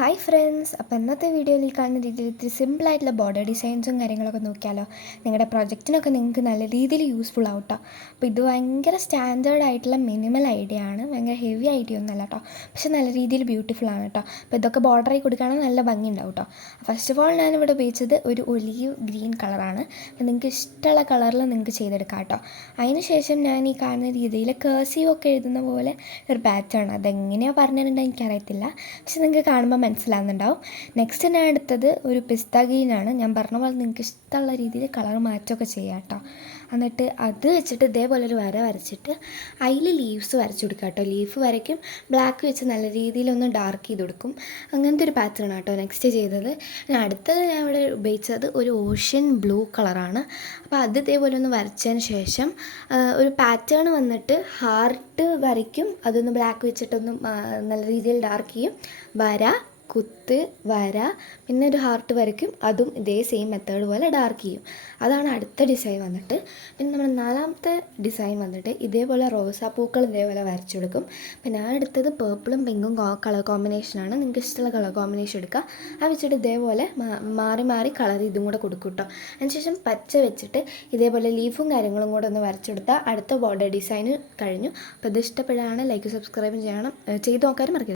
Hi friends, അപ്പോൾ ഇന്നത്തെ വീഡിയോയിൽ ഈ കാണുന്ന രീതിയിൽ ഇത്തിരി സിമ്പിളായിട്ടുള്ള ബോർഡർ ഡിസൈൻസും കാര്യങ്ങളൊക്കെ നോക്കിയാലോ. നിങ്ങളുടെ പ്രൊജക്റ്റിനൊക്കെ നിങ്ങൾക്ക് നല്ല രീതിയിൽ യൂസ്ഫുൾ ആവും കേട്ടോ. അപ്പോൾ ഇത് ഭയങ്കര സ്റ്റാൻഡേർഡ് ആയിട്ടുള്ള മിനിമൽ ഐഡിയ ആണ്, ഭയങ്കര ഹെവി ഐഡിയ ഒന്നുമല്ല കേട്ടോ, പക്ഷെ നല്ല രീതിയിൽ ബ്യൂട്ടിഫുൾ ആണ് കേട്ടോ. അപ്പോൾ ഇതൊക്കെ ബോർഡറായി കൊടുക്കുകയാണെങ്കിൽ നല്ല ഭംഗി ഉണ്ടാവും കേട്ടോ. ഫസ്റ്റ് ഓഫ് ഓൾ ഞാനിവിടെ ഉപയോഗിച്ചത് ഒരു ഒലിവ് ഗ്രീൻ കളറാണ്. അപ്പോൾ നിങ്ങൾക്ക് ഇഷ്ടമുള്ള കളറിൽ നിങ്ങൾക്ക് ചെയ്തെടുക്കാം കേട്ടോ. അതിന് ശേഷം ഞാൻ ഈ കാണുന്ന രീതിയിൽ കേഴ്സീവ് ഒക്കെ എഴുതുന്ന പോലെ ഒരു പാറ്റേൺ, അതെങ്ങനെയാണ് പറഞ്ഞിട്ടുണ്ടെങ്കിൽ എനിക്കറിയത്തില്ല, പക്ഷെ നിങ്ങൾക്ക് കാണുമ്പോൾ മനസ്സിലാവുന്നുണ്ടാവും. നെക്സ്റ്റ് ഞാൻ എടുത്തത് ഒരു പിസ്ത ഗ്രീനാണ്. ഞാൻ പറഞ്ഞ പോലെ നിങ്ങൾക്ക് ഇഷ്ടമുള്ള രീതിയിൽ കളർ മാറ്റമൊക്കെ ചെയ്യാം കേട്ടോ. എന്നിട്ട് അത് വെച്ചിട്ട് ഇതേപോലെ ഒരു വര വരച്ചിട്ട് അതിൽ ലീവ്സ് വരച്ചു കൊടുക്കുക കേട്ടോ. ലീഫ് വരയ്ക്കും, ബ്ലാക്ക് വെച്ച് നല്ല രീതിയിലൊന്ന് ഡാർക്ക് ചെയ്ത് കൊടുക്കും. അങ്ങനത്തെ ഒരു പാറ്റേൺ കേട്ടോ നെക്സ്റ്റ് ചെയ്തത്. അടുത്തത് ഞാൻ ഇവിടെ ഉപയോഗിച്ചത് ഒരു ഓഷ്യൻ ബ്ലൂ കളറാണ്. അപ്പോൾ അത് ഇതേപോലെ ഒന്ന് വരച്ചതിന് ശേഷം ഒരു പാറ്റേൺ വന്നിട്ട് ഹാർട്ട് വരയ്ക്കും, അതൊന്ന് ബ്ലാക്ക് വെച്ചിട്ടൊന്നും നല്ല രീതിയിൽ ഡാർക്ക് ചെയ്യും. വര, കുത്ത്, വര, പിന്നെ ഒരു ഹാർട്ട് വരയ്ക്കും, അതും ഇതേ സെയിം മെത്തേഡ് പോലെ ഡാർക്ക് ചെയ്യും. അതാണ് അടുത്ത ഡിസൈൻ വന്നിട്ട്. പിന്നെ നമ്മുടെ നാലാമത്തെ ഡിസൈൻ വന്നിട്ട് ഇതേപോലെ റോസാപ്പൂക്കൾ ഇതേപോലെ വരച്ചു കൊടുക്കും. അപ്പോൾ ഞാൻ എടുത്തത് പേർപ്പിളും പിങ്കും കളർ കോമ്പിനേഷനാണ്. നിങ്ങൾക്ക് ഇഷ്ടമുള്ള കളർ കോമ്പിനേഷൻ എടുക്കുക. അത് വെച്ചിട്ട് ഇതേപോലെ മാറി മാറി കളർ ഇതും കൂടെ കൊടുക്കും കേട്ടോ. അതിനുശേഷം പച്ച വെച്ചിട്ട് ഇതേപോലെ ലീഫും കാര്യങ്ങളും കൂടെ ഒന്ന് വരച്ചു കൊടുത്താൽ അടുത്ത ബോർഡർ ഡിസൈൻ കഴിഞ്ഞു. അപ്പോൾ ഇത് ഇഷ്ടപ്പെടുകയാണെങ്കിൽ ലൈക്ക് സബ്സ്ക്രൈബ് ചെയ്യണം, ചെയ്ത് നോക്കാനും മറക്കരുത്.